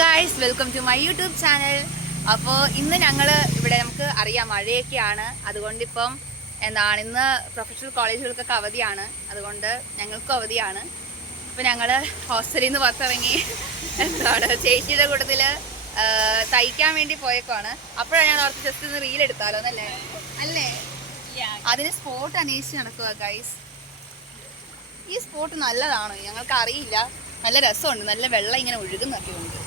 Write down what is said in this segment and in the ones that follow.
Guys, welcome to my YouTube channel. അപ്പോൾ ഇന്ന് ഞങ്ങൾ ഇവിടെ, നമുക്ക് അറിയാം മഴയൊക്കെയാണ്, അതുകൊണ്ട് ഇപ്പം ഇന്ന് പ്രൊഫഷണൽ കോളേജുകൾക്കൊക്കെ അവധിയാണ്, അതുകൊണ്ട് ഞങ്ങൾക്കും അവധിയാണ്. അപ്പോൾ ഞങ്ങൾ ഹോസ്റ്റലിൽ നിന്ന് പുറത്തിറങ്ങി ചേച്ചിയുടെ കൂട്ടത്തിൽ തയ്ക്കാൻ വേണ്ടി പോയേക്കാണ്. അപ്പോഴാണ് ഞാൻ ഓർത്ത് ജസ്റ്റ് ഒന്ന് റീൽ എടുത്താലോ എന്നല്ലേ അല്ലേ. അതിന് സ്പോട്ട് അന്വേഷിച്ച് നടക്കുക ഗൈസ്. ഈ സ്പോട്ട് നല്ലതാണോ ഞങ്ങൾക്ക് അറിയില്ല. നല്ല രസമുണ്ട്, നല്ല വെള്ളം ഇങ്ങനെ ഒഴുകുന്നൊക്കെ ഉണ്ട്.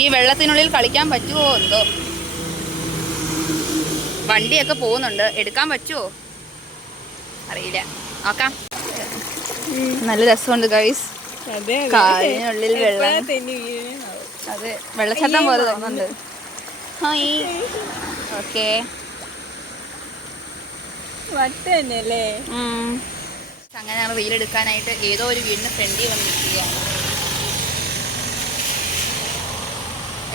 ഈ വെള്ളത്തിനുള്ളിൽ കളിക്കാൻ പറ്റുമോ എന്തോ. വണ്ടിയൊക്കെ പോകുന്നുണ്ട്, എടുക്കാൻ പറ്റുമോ അറിയില്ല, നോക്കാം. നല്ല രസമുണ്ട് ഗൈസ്. കാലിനുള്ളിൽ വെള്ളം, അതെ വെള്ളച്ചാട്ടം പോലെ തോന്നുന്നുണ്ട്. ഓക്കെ, അങ്ങനെ ഞങ്ങൾ റീൽ എടുക്കാനായിട്ട് ഏതോ ഒരു വീടിന് ഫ്രണ്ടിൽ വന്ന് നിൽക്കുകയാണ്.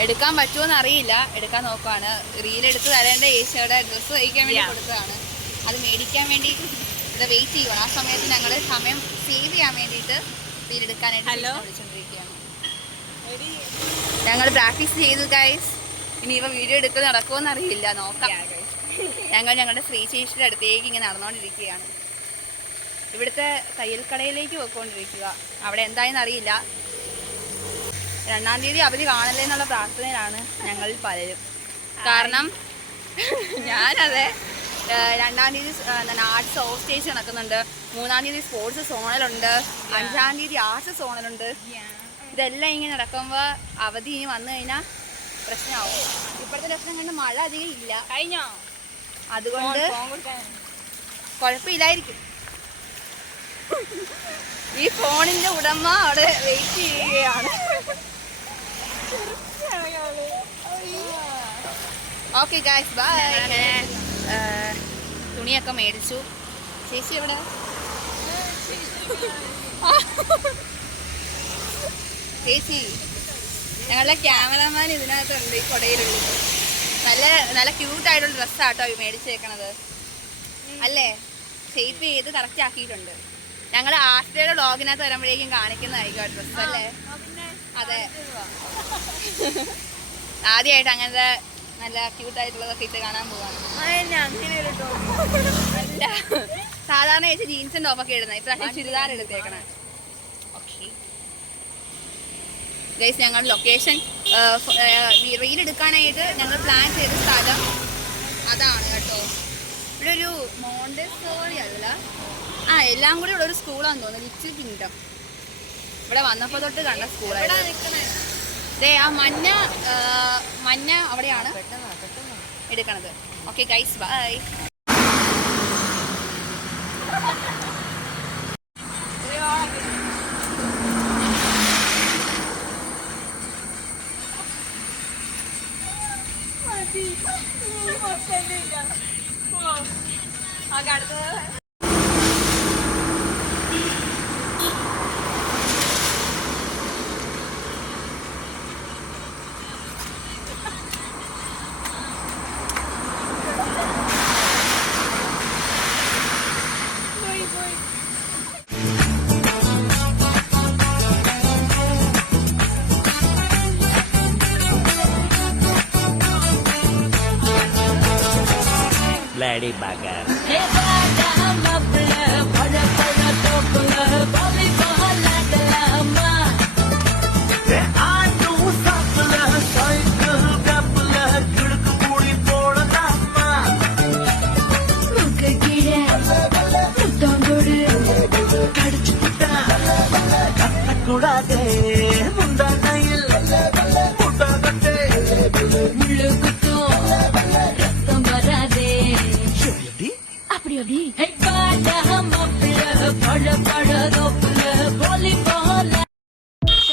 എടുക്കാൻ പറ്റുമോന്ന് അറിയില്ല, എടുക്കാൻ നോക്കുവാണ്. റീലെടുത്ത് തരേണ്ട ഏഷ്യയുടെ ഡ്രസ്സ് തയ്ക്കാൻ വേണ്ടി കൊടുത്തതാണ്, അത് മേടിക്കാൻ വേണ്ടി ഇത് വെയിറ്റ് ചെയ്യുവാണ്. ആ സമയത്ത് ഞങ്ങൾ സമയം സേവ് ചെയ്യാൻ വേണ്ടിയിട്ട് റീലെടുക്കാനായിട്ട് വിളിച്ചുകൊണ്ടിരിക്കുകയാണ്. ഞങ്ങൾ പ്രാക്ടീസ് ചെയ്തു ഗൈസ്. ഇനി ഇവ വീഡിയോ എടുക്കാൻ നടക്കുമോന്ന് അറിയില്ല, നോക്കാം. ഞങ്ങൾ ഞങ്ങളുടെ ശ്രീശേഷിയുടെ അടുത്തേക്ക് ഇങ്ങനെ നടന്നുകൊണ്ടിരിക്കുകയാണ്. ഇവിടുത്തെ തയ്യൽക്കടയിലേക്ക് പോയിക്കൊണ്ടിരിക്കുക. അവിടെ എന്തായെന്ന് അറിയില്ല. 2-ാം തീയതി അവധി കാണല്ലേ എന്നുള്ള പ്രാർത്ഥനയിലാണ് ഞങ്ങളിൽ പലരും. കാരണം ഞാനതെ 2-ാം തീയതി ആർട്സ് ഓഫ് സ്റ്റേജ് നടക്കുന്നുണ്ട്, 3-ാം തീയതി സ്പോർട്സ് സോണലുണ്ട്, 5-ാം തീയതി ആർട്സ് സോണലുണ്ട്. ഇതെല്ലാം ഇങ്ങനെ നടക്കുമ്പോൾ അവധി ഇനി വന്നു കഴിഞ്ഞാൽ പ്രശ്നമാവും. ഇപ്പോഴത്തെ പ്രശ്നം കണ്ട് മഴ അധികം ഇല്ല, കഴിഞ്ഞോ, അതുകൊണ്ട് കുഴപ്പമില്ലായിരിക്കും. ഈ ഫോണിന്റെ ഉടമ അവിടെ വെയിറ്റ് ചെയ്യുകയാണ്. Okay guys, bye. അങ്ങനെ തുണിയൊക്കെ മേടിച്ചു. ചേച്ചി എവിടെ? ചേച്ചി, ഞങ്ങളുടെ ക്യാമറമാൻ ഇതിനകത്തുണ്ട്, ഈ കൊടയിലുള്ളത്. നല്ല നല്ല ക്യൂട്ടായിട്ടുള്ള ഡ്രസ്സാട്ടോ മേടിച്ചേക്കണത് അല്ലേ. ഷേപ്പ് ചെയ്ത് കറക്റ്റ് ആക്കിയിട്ടുണ്ട്. ഞങ്ങൾ ആസ്റ്റയുടെ വ്ളോഗിനകത്ത് വരുമ്പോഴേക്കും കാണിക്കുന്നതായിരിക്കും ഡ്രസ്സ് അല്ലേ. അതെ, ആദ്യമായിട്ട് അങ്ങനത്തെ നല്ല ക്യൂട്ടായിട്ടുള്ളതൊക്കെ ഇട്ട് കാണാൻ പോവാണ്. അല്ല, സാധാരണ ചേച്ചി ജീൻസും ടോപ്പൊക്കെ ഇടുന്നത്, ഇപ്രാവശ്യം ചുരിദാർ എടുത്തേക്കണം. ഓക്കെ ഗൈസ്, ഞങ്ങൾ ലൊക്കേഷൻ റീൽ എടുക്കാനായിട്ട് ഞങ്ങൾ പ്ലാൻ ചെയ്ത സ്ഥലം അതാണ് കേട്ടോ. ഇവിടെ ഒരു മോണ്ടെസോറി അല്ല, എല്ലാം കൂടി ഉള്ളൊരു സ്കൂളാന്ന് തോന്നുന്നു, ലിറ്റിൽ കിങ്ഡം. ഇവിടെ വന്നപ്പോൾ തൊട്ട് കണ്ട സ്കൂളാണ്. അതെ, ആ മഞ്ഞ അവിടെയാണ് എടുക്കണത്. Okay guys, bye. Lady Bagger.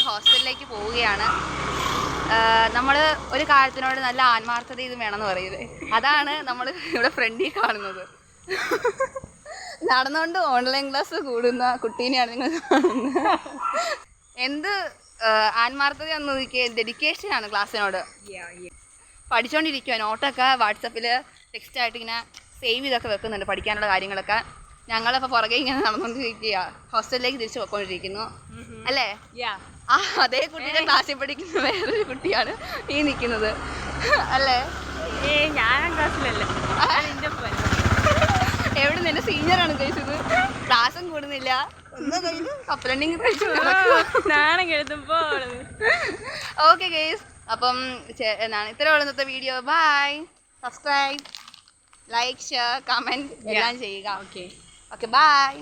ഹോസ്റ്റലിലേക്ക് പോവുകയാണ്. നമ്മൾ ഒരു കാര്യത്തിനോട് നല്ല ആത്മാർത്ഥത ഇത് വേണമെന്ന് പറയില്ലേ, അതാണ് നമ്മൾ ഇവിടെ ഫ്രണ്ടിൽ കാണുന്നത്. നടന്നുകൊണ്ട് ഓൺലൈൻ ക്ലാസ് കൂടുന്ന കുട്ടീനെയാണ് നിങ്ങൾ കാണുന്നത്. എന്ത് ആത്മാർത്ഥതയാണെന്ന് നോക്കിയ ഡെഡിക്കേഷനാണ് ക്ലാസ്സിനോട്. പഠിച്ചുകൊണ്ടിരിക്കുക, നോട്ടൊക്കെ വാട്സപ്പിൽ ടെക്സ്റ്റായിട്ട് ഇങ്ങനെ സേവ് ചെയ്തൊക്കെ വെക്കുന്നുണ്ട്, പഠിക്കാനുള്ള കാര്യങ്ങളൊക്കെ. ഞങ്ങളിപ്പോൾ പുറകെ ഇങ്ങനെ നടന്നുകൊണ്ടിരിക്കുക, ഹോസ്റ്റലിലേക്ക് തിരിച്ചു പോയിക്കൊണ്ടിരിക്കുന്നു അല്ലേ? ആ അതേ കുട്ടിയുടെ ക്ലാസ്സിൽ പഠിക്കുന്ന വേറൊരു കുട്ടിയാണ് ഈ നിൽക്കുന്നത് അല്ലേ? എവിടെ നിന്ന്? എൻ്റെ സീനിയറാണ് കഴിച്ചത്. ക്ലാസ്സും കൂടുന്നില്ല, കപ്പലണ്ടിങ് കഴിച്ചു. ഓക്കെ ഗൈസ്, അപ്പം എന്താണ് ഇത്രയുള്ള ഇന്നത്തെ video. Bye, subscribe, like, share, comment എല്ലാം ചെയ്യുക. Okay by.